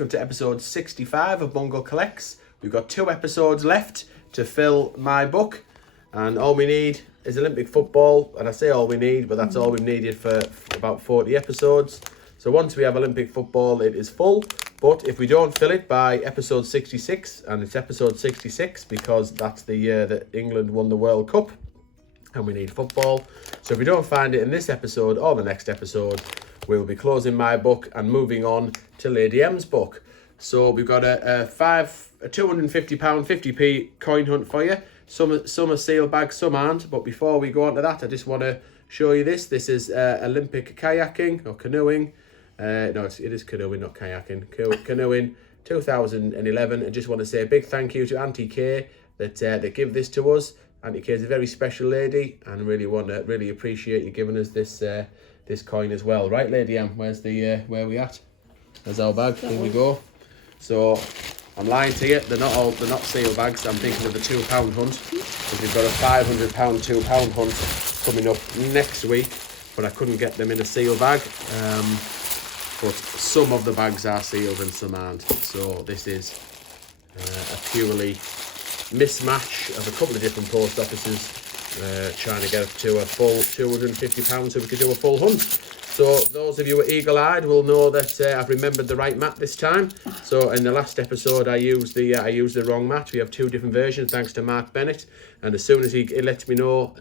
welcome to episode 65 of Bungle Collects. We've got 2 episodes left to fill my book, and all we need is Olympic football. And I say all we need, but that's all we've needed for about 40 episodes. So once we have Olympic football, it is full. But if we don't fill it by episode 66, and it's episode 66 because that's the year that England won the World Cup, and we need football. So if we don't find it in this episode or the next episode, we'll be closing my book and moving on to Lady M's book. So we've got a £250, 50p coin hunt for you. Some are sealed bags, some aren't. But before we go on to that, I just want to show you this. This is Olympic kayaking or canoeing. No, it is canoeing, not kayaking. Canoeing 2011. I just want to say a big thank you to Auntie Kay that give this to us. Auntie Kay is a very special lady, and really appreciate you giving us this coin as well. Right, Lady M, where's the where are we at? There's our bag. Here we go. So I'm lying to you. They're not seal bags. I'm thinking of the £2 hunt, because we've got a £500 £2 hunt coming up next week. But I couldn't get them in a seal bag. But some of the bags are sealed and some aren't. So this is a purely mismatch of a couple of different post offices trying to get up to a full £250 so we could do a full hunt. So those of you who are eagle-eyed will know that I've remembered the right mat this time. So in the last episode I used the wrong mat. We have 2 different versions thanks to Mark Bennett, and as soon as he lets me know,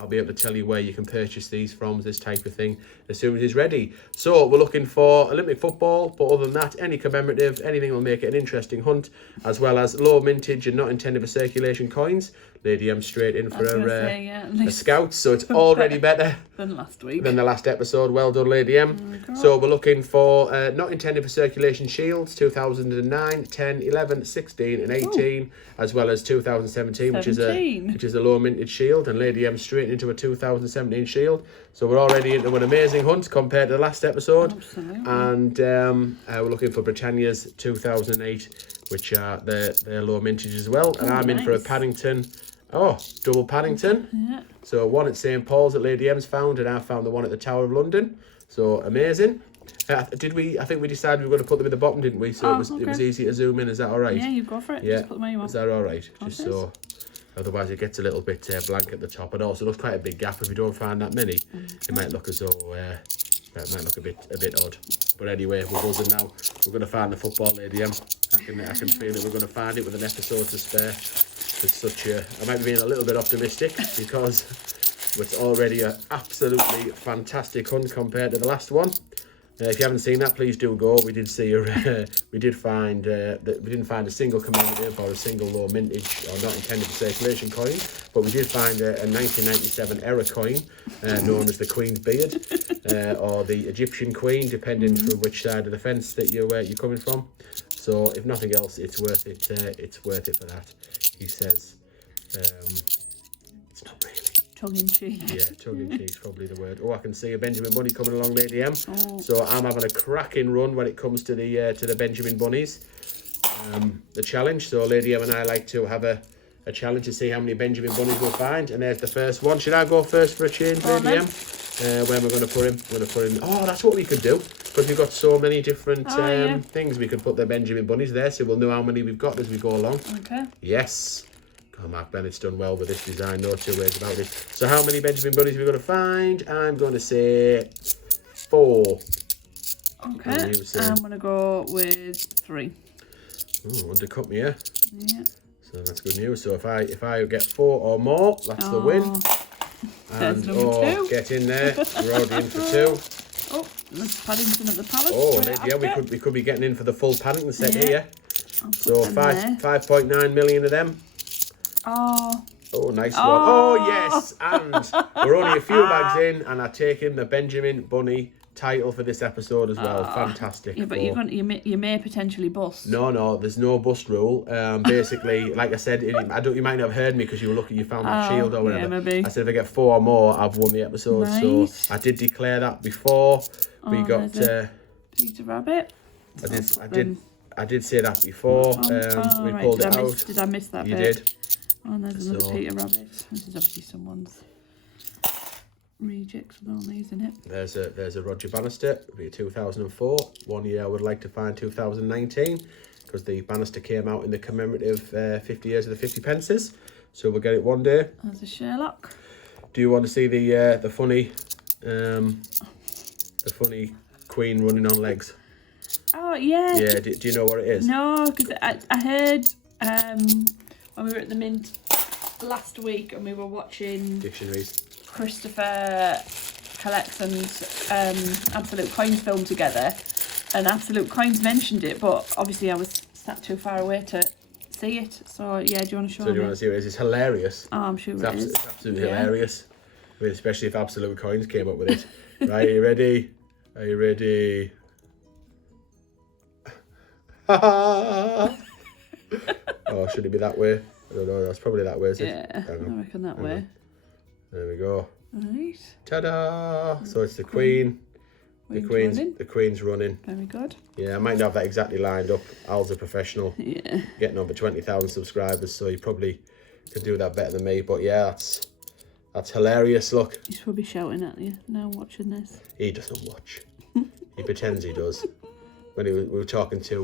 I'll be able to tell you where you can purchase these from, this type of thing, as soon as he's ready. So we're looking for Olympic football, but other than that, any commemorative, anything will make it an interesting hunt, as well as low mintage and not intended for circulation coins. Lady M straight in for a scout, so it's already better than last week, than the last episode. Well done, Lady M. So we're looking for not intended for circulation shields 2009, 10, 11, 16 and 18, as well as 2017, which is a low mintage shield, and Lady M straight into a 2017 shield. So we're already into an amazing hunt compared to the last episode. Absolutely. And we're looking for Britannia's 2008, which are their low mintage as well. And I'm in for a Paddington. Oh, double Paddington. Yeah. So one at St Paul's that Lady M's found, and I found the one at the Tower of London. So amazing. I think we decided we were going to put them in the bottom, didn't we? So it was easy to zoom in. Is that all right? Yeah, you go for it. Yeah. Just put them where you want. Is that all right? Just so. Otherwise it gets a little bit blank at the top, and also looks quite a big gap. If you don't find that many, it might look as though it might look a bit odd. But anyway, we're buzzing now. We're going to find the football, Lady M. I can feel it. We're going to find it with an episode to spare. It's I might be being a little bit optimistic because it's already an absolutely fantastic hunt compared to the last one. If you haven't seen that, please do go. We did see we didn't find a single commemorative or a single low mintage or not intended for circulation coin, but we did find a 1997 era coin known as the Queen's Beard or the Egyptian Queen, depending from which side of the fence that you're coming from. So if nothing else, it's worth it. It's worth it for that. He says, it's not really. Tongue-in-cheek. Yeah, tongue-in-cheek is probably the word. Oh, I can see a Benjamin Bunny coming along, Lady M. Oh. So I'm having a cracking run when it comes to the Benjamin Bunnies. The challenge. So Lady M and I like to have a challenge to see how many Benjamin Bunnies we'll find. And there's the first one. Should I go first for a change, Lady M? Where we're going to put him? We're going to put him. Oh, that's what we could do. Because we've got so many different things. We could put the Benjamin Bunnies there, so we'll know how many we've got as we go along. Okay. Yes. Oh, Mark Bennett's done well with this design, no 2 ways about it. So how many Benjamin Bunnies are we going to find? I'm going to say 4. Okay, I'm going to go with 3. Oh, undercut me, yeah? Yeah. So that's good news. So if I get 4 or more, that's the win. And get in there. We're already in for 2. Oh, there's Paddington at the palace. Oh, yeah, we could be getting in for the full Paddington set here. So 5.9 million of them. Oh, nice one. Oh, yes. And we're only a few bags in, and I've taken the Benjamin Bunny title for this episode as well. Fantastic. Yeah, but you may potentially bust. No, there's no bust rule. Basically, like I said, you might not have heard me because you found that shield or whatever. Yeah, maybe. I said if I get 4 or more, I've won the episode. Nice. So I did declare that before. We got Peter Rabbit. I did say that before. We pulled it out. Did I miss that bit? You did. Oh, and there's another Peter Rabbit. This is obviously someone's. rejects with all these in it. There's a Roger Bannister, it'll be a 2004. 1 year I would like to find 2019, because the Bannister came out in the commemorative 50 years of the 50 pences. So we'll get it one day. There's a Sherlock. Do you want to see the funny queen running on legs? Oh yeah. Yeah. Do you know what it is? No, because I heard when we were at the Mint last week and we were watching Dictionaries. Christopher Collects and Absolute Coins film together, and Absolute Coins mentioned it, but obviously I was sat too far away to see it. So yeah, do you want to show me? So do you want to see what it is? It's hilarious. Oh, I'm sure it is. It's absolutely hilarious. I mean, especially if Absolute Coins came up with it. Right, are you ready? Are you ready? Oh, should it be that way? I don't know, that's probably that way, is it? Yeah, I reckon that way. There we go. Right. Ta-da! So it's the Queen. The Queen's running. Very good. Yeah, I might not have that exactly lined up. Al's a professional. Yeah. Getting over 20,000 subscribers, so he probably could do that better than me. But yeah, that's hilarious. Look. He's probably shouting at you now watching this. He doesn't watch. He pretends he does. When we were talking to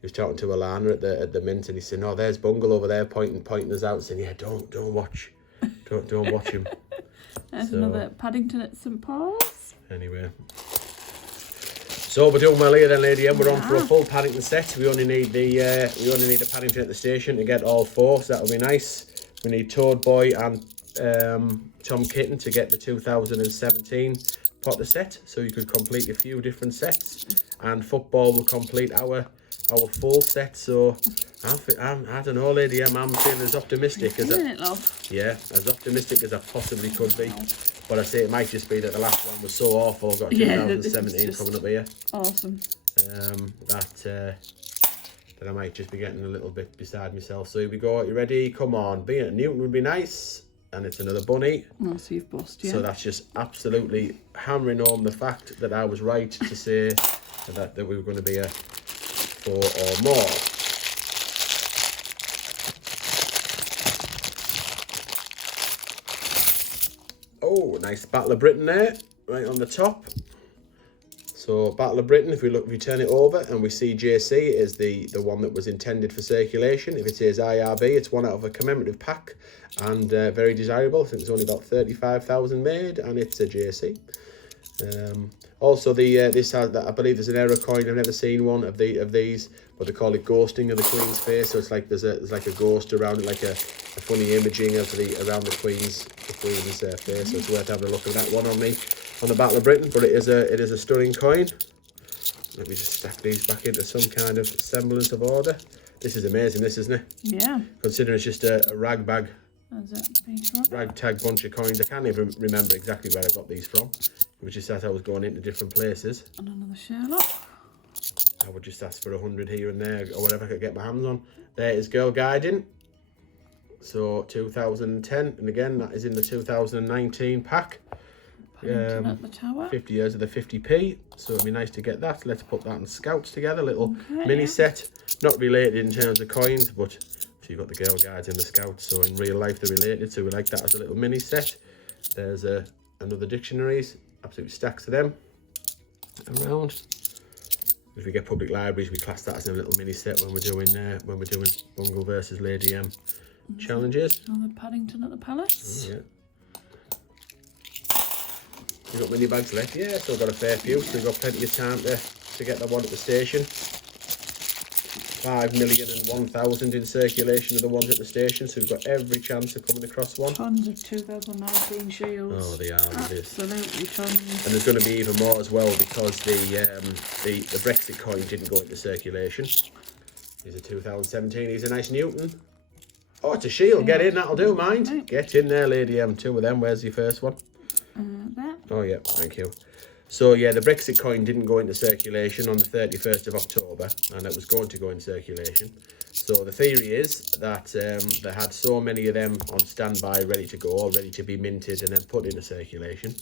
he was talking to Alana at the Mint, and he said, "No, there's Bungle over there pointing us out," saying, "Yeah, don't watch, don't watch him." There's another Paddington at St Paul's. Anyway, so we're doing well here then, Lady M. We're on for a full Paddington set. We only need a Paddington at the station to get all four, so that'll be nice. We need Toad Boy and Tom Kitten to get the 2017 Potter set, so you could complete a few different sets, and football will complete our full set. So I don't know, Lady M, I'm feeling as optimistic as as optimistic as I possibly could be. But I say it might just be that the last one was so awful. I've got 2017 coming up here. Awesome. That I might just be getting a little bit beside myself. So here we go. You ready? Come on. Being at Newton would be nice. And it's another bunny. Oh, so you've bust, yeah. So that's just absolutely hammering home the fact that I was right to say that we were going to be a 4 or more. Oh, nice Battle of Britain there, right on the top. So Battle of Britain, if we turn it over and we see JC is the one that was intended for circulation. If it says IRB, it's one out of a commemorative pack and very desirable. I think there's only about 35,000 made, and it's a JC. Also, this has I believe there's an error coin. I've never seen one of these, but they call it ghosting of the Queen's face. So it's like there's like a ghost around it, like a funny imaging of around the Queen's face. So it's worth having a look at that one on the Battle of Britain. But it is a stunning coin. Let me just stack these back into some kind of semblance of order. This is amazing, this, isn't it? Yeah. Considering it's just a ragtag bunch of coins. I can't even remember exactly where I got these from. It was just that I was going into different places. And another Sherlock. I would just ask for 100 here and there, or whatever I could get my hands on. There is Girl Guiding. So 2010, and again that is in the 2019 pack. At the tower. 50 years of the 50p, so it'd be nice to get that. Let's put that in Scouts together, little mini set. Not related in terms of coins, but so you've got the Girl Guides and the Scouts, so in real life they're related, so we like that as a little mini set. There's another dictionaries, absolutely stacks of them around. If we get public libraries, we class that as a little mini set when we're doing Bungle versus Lady M challenges. Another Paddington at the Palace. Oh, yeah. You got mini bags left? Yeah, still got a fair few, so we've got plenty of time to get that one at the station. 5,001,000 in circulation of the ones at the station, so we've got every chance of coming across one. Tons of 2019 shields. Oh, they are. Absolutely tons. And there's going to be even more as well, because the Brexit coin didn't go into circulation. Here's a 2017. He's a nice Newton. Oh, it's a shield. Get in, that'll do, mind. Right. Get in there, Lady M. 2 of them. Where's your first one? There. Oh, yeah, thank you. So, yeah, the Brexit coin didn't go into circulation on the 31st of October, and it was going to go in circulation. So the theory is that they had so many of them on standby, ready to go, all ready to be minted and then put into circulation.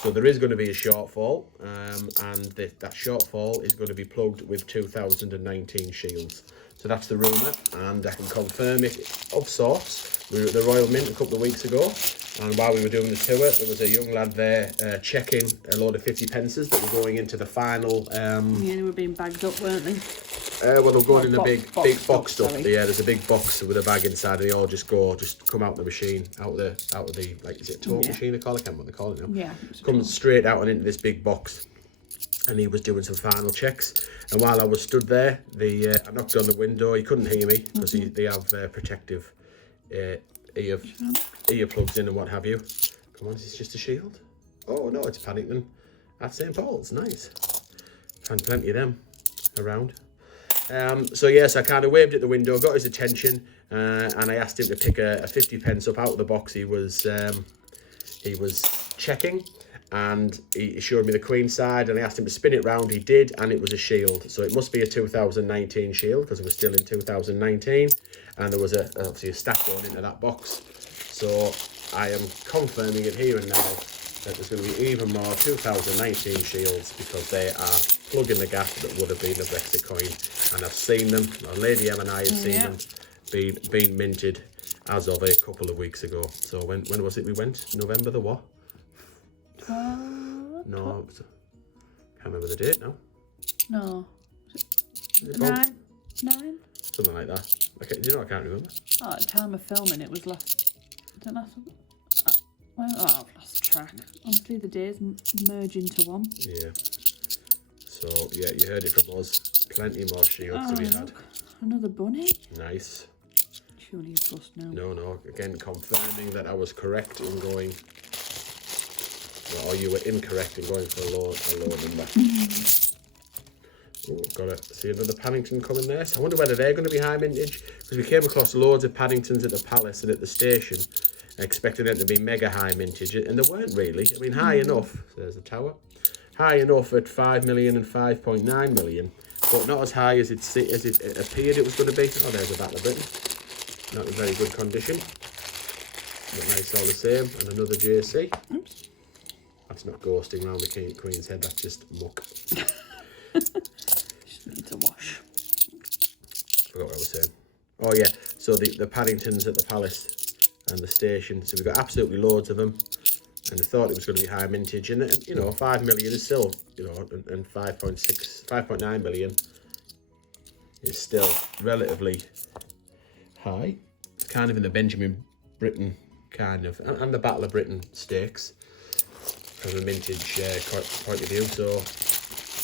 So there is going to be a shortfall, and that shortfall is going to be plugged with 2019 shields. So that's the rumour, and I can confirm it of sorts. We were at the Royal Mint a couple of weeks ago, And while we were doing the tour, there was a young lad there checking a load of 50 pences that were going into the final. Yeah, they were being bagged up, weren't they? Well, they're going in the big box stuff. Sorry. Yeah, there's a big box with a bag inside, and they all just come out the machine, out of the like, is it a tote machine they call it? I can't remember what they call it now. Yeah. Comes straight out and into this big box. And he was doing some final checks. And while I was stood there, I knocked on the window. He couldn't hear me because they have protective earplugs in and what have you. Come on, is this just a Shield? Oh no, it's Paddington at St Paul's. Nice. And plenty of them around. So yes, I kind of waved at the window, got his attention, and I asked him to pick a 50 pence up out of the box. He was checking, and he showed me the Queen side, and I asked him to spin it round. He did, and it was a Shield. So it must be a 2019 Shield because it was still in 2019, and there was obviously a stack going into that box. So I am confirming it here and now that there's going to be even more 2019 Shields because they are plugging the gap that would have been a Brexit coin, and I've seen them. Lady M and I have seen them being minted as of a couple of weeks ago. So when was it we went? November the what? No, can't remember the date now. No. Is it 9? something like that. Okay, do you know, I can't remember. Oh, at the time of filming, it was last. I don't know. Well, I've lost track. Honestly, the days merge into one. Yeah. So yeah, you heard it from us. Plenty more Shields to be had. Look, another bunny. Nice. Surely it's bust now. No. Again, confirming that I was correct in going, or you were incorrect in going for a low number. Oh, got to see another Paddington coming there. So I wonder whether they're going to be high mintage, because we came across loads of Paddingtons at the Palace and at the station, expecting them to be mega high mintage, and they weren't really. I mean, high enough. So there's a tower. High enough at 5 million and 5.9 million, but not as high as it appeared it was going to be. Oh, there's a Battle of Britain. Not in very good condition, but nice all the same. And another JC. Oops. That's not ghosting around the Queen's head, that's just muck. Just need to wash. Forgot what I was saying. Oh yeah, so the Paddingtons at the Palace and the station, so we've got absolutely loads of them, and I thought it was going to be high mintage, and you know, 5 million is still, you know, and 5.9 million is still relatively high. It's kind of in the Benjamin Britten kind of, and the Battle of Britain stakes from a mintage point of view. So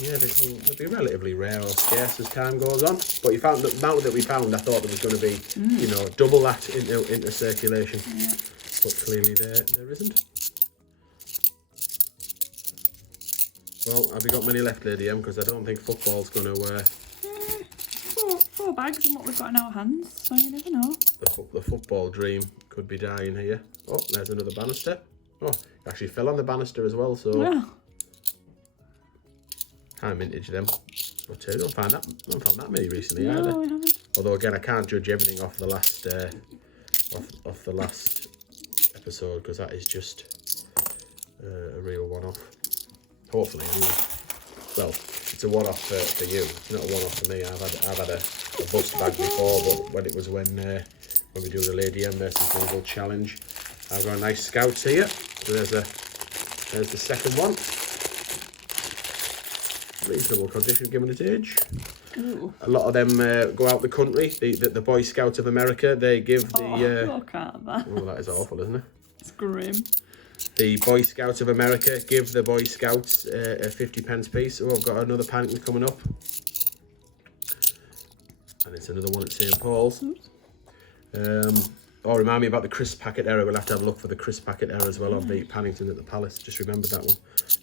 yeah, they'll be relatively rare or scarce as time goes on. But you found the amount that we found, I thought there was going to be, you know, double that into circulation. Yeah. But clearly there isn't. Well, have you got many left, Lady M? Because I don't think football's going to. Four bags and what we've got in our hands, so you never know. The football dream could be dying here. Oh, there's another banister. Oh, it actually fell on the banister as well, so. Yeah. High mintage them. But I don't find that many recently No, either. we haven't. Although again, I can't judge everything off the last off the last episode, because that is just a real one-off. Hopefully, anyway. Well, it's a one-off for you. It's not a one-off for me. I've had a bust bag before, but when it was when we do the Lady M versus Bungle challenge, I've got a nice Scouts here. So there's the second one. Reasonable condition given its age. Ooh. A lot of them go out the country. The Boy Scouts of America, they give the. Look at that. Oh, that is awful, isn't it? It's grim. The Boy Scouts of America give the Boy Scouts a 50 pence piece. Oh, I've got another Paddington coming up. And it's another one at St Paul's. Oh, remind me about the crisp packet error. We'll have to have a look for the crisp packet error as well of the Paddington at the Palace. Just remembered that one.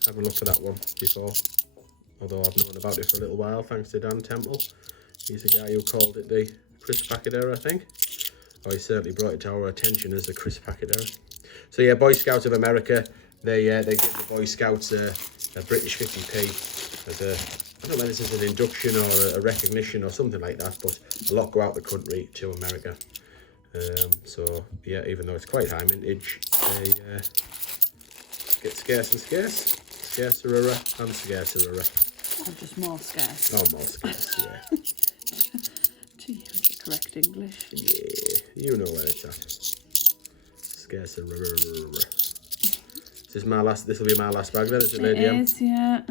Have a look for that one before. Although I've known about it for a little while, thanks to Dan Temple. He's the guy who called it the crisp packet error, I think. Oh, he certainly brought it to our attention as the crisp packet error. So yeah, Boy Scouts of America, they give the Boy Scouts a British 50p as a, I don't know whether this is an induction or a recognition or something like that, but a lot go out the country to America. So yeah, even though it's quite high mintage, they get scarce and scarce, scarcer and scarcer. Or just more scarce. Oh, more scarce, yeah. To use the correct English. Yeah, you know where it's at. scarcer. This will be my last bag then, is it, lady? It is, yeah.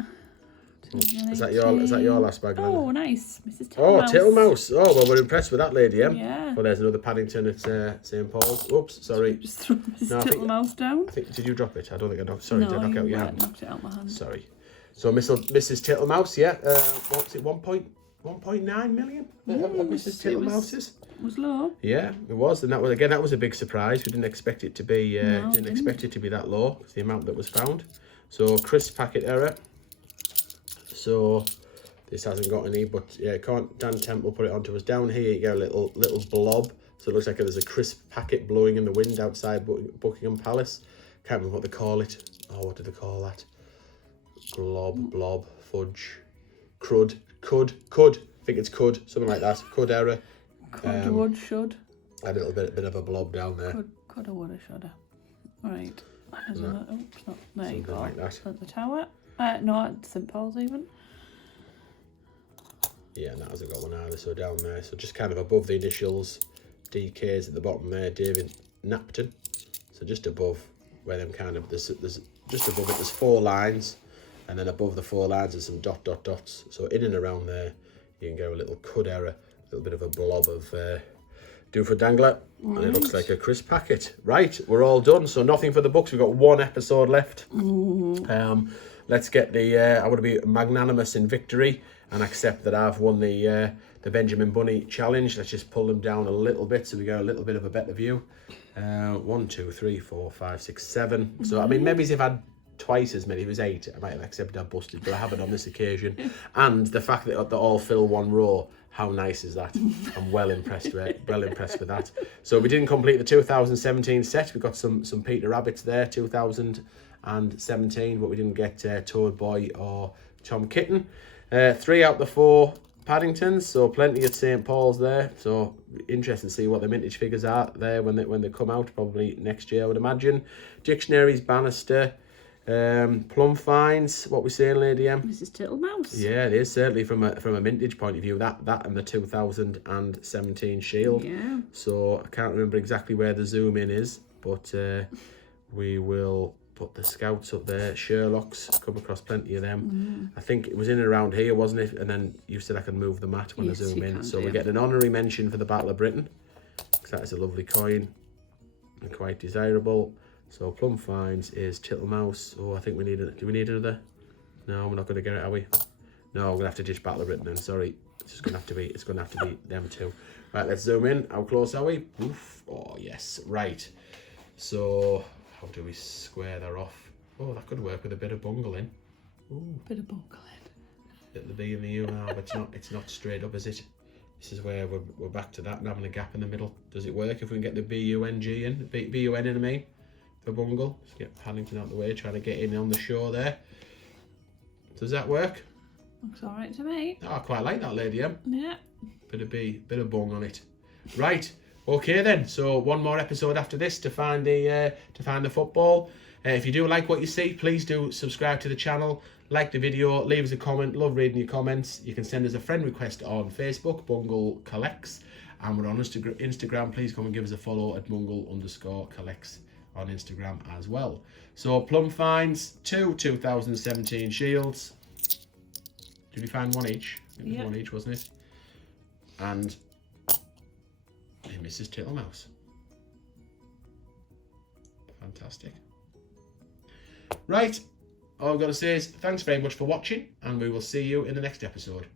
Is that your last bag then? Oh, nice. Mrs. Tittlemouse. Oh, Tittlemouse. Oh, well, we're impressed with that, lady, M. Yeah. Well, there's another Paddington at St. Paul's. Oops, sorry. Just throw Mrs. Tittlemouse down. Did you drop it? I don't think I knocked. Sorry, did I knock out your hand? knocked it out my hand. Sorry. So, Mrs. Tittlemouse, yeah. What's it? 1.9 million of Mrs. Tittlemouse's. It was low. Yeah, it was, and that was a big surprise. We didn't expect it to be expect it to be that low. It's the amount that was found. So crisp packet error. So this hasn't got any, but yeah, Dan Temple put it onto us. Down here you get a little blob. So it looks like there's a crisp packet blowing in the wind outside Buckingham Palace. Can't remember what they call it. Oh, what do they call that? Blob, fudge, crud. I think it's cud, something like that. Cud error. Could, would, should. A little bit of a blob down there. Coulda, woulda, shoulda. Right. Oops, not. There you go. Like that. At the tower. No, at St. Paul's even. Yeah, and that hasn't got one either. So down there, so just kind of above the initials, DK's at the bottom there, David Napton. So just above where them kind of there's just above it. There's 4 lines, and then above the 4 lines there's some dots. So in and around there, you can go a little cud error. A little bit of a blob of do for dangler, and it looks like a crisp packet. Right, we're all done. So nothing for the books. We've got 1 episode left. Let's get the. I want to be magnanimous in victory and accept that I've won the Benjamin Bunny challenge. Let's just pull them down a little bit so we get a little bit of a better view. 1, 2, 3, 4, 5, 6, 7. So I mean, maybe if I'd twice as many, if it was 8, I might have accepted I've busted, but I haven't on this occasion. And the fact that they all fill 1 row. How nice is that? I'm well impressed with that. So we didn't complete the 2017 set. We got some Peter Rabbits there, 2017, but we didn't get Toad Boy or Tom Kitten. 3 out of the 4 Paddingtons, so plenty at St. Paul's there. So interesting to see what the mintage figures are there when they come out, probably next year I would imagine. Dictionaries, Bannister. Plum finds, what we saying, Lady M? Mrs. Tittlemouse. Yeah, it is certainly from a mintage point of view. That and the 2017 Shield. Yeah. So I can't remember exactly where the zoom in is, but we will put the Scouts up there. Sherlock's come across plenty of them. I think it was in and around here, wasn't it? And then you said I can move the mat when I zoom in. So we're getting an honorary mention for the Battle of Britain, because that is a lovely coin and quite desirable. So Plum Finds is Tittlemouse. Oh, I think we need it. Do we need another? No, we're not going to get it, are we? No, we're going to have to dish Battle of Britain then. Sorry, it's going to have to be them 2. Right, let's zoom in. How close are we? Oof. Oh yes. Right. So how do we square that off? Oh, that could work with a bit of bungle in. Ooh. Bit of bungle in. The B and the U now, but it's not straight up, is it? This is where we're back to that and having a gap in the middle. Does it work if we can get the B-U-N-G in? B-U-N in, I mean. For bungle, let's get Paddington out of the way, trying to get in on the shore there. Does that work? Looks alright to me. Oh, I quite like that, Lady M. Yeah. Bit of bung on it. Right, okay then. So 1 more episode after this to find the football. If you do like what you see, please do subscribe to the channel, like the video, leave us a comment. Love reading your comments. You can send us a friend request on Facebook, Bungle Collects, and we're on Instagram. Please come and give us a follow at Bungle_Collects. On Instagram as well. So Plum finds 2 2017 shields. Did we find 1 each? It was 1 each, wasn't it? And Mrs. Tittlemouse. Fantastic. Right, all I've got to say is thanks very much for watching, and we will see you in the next episode.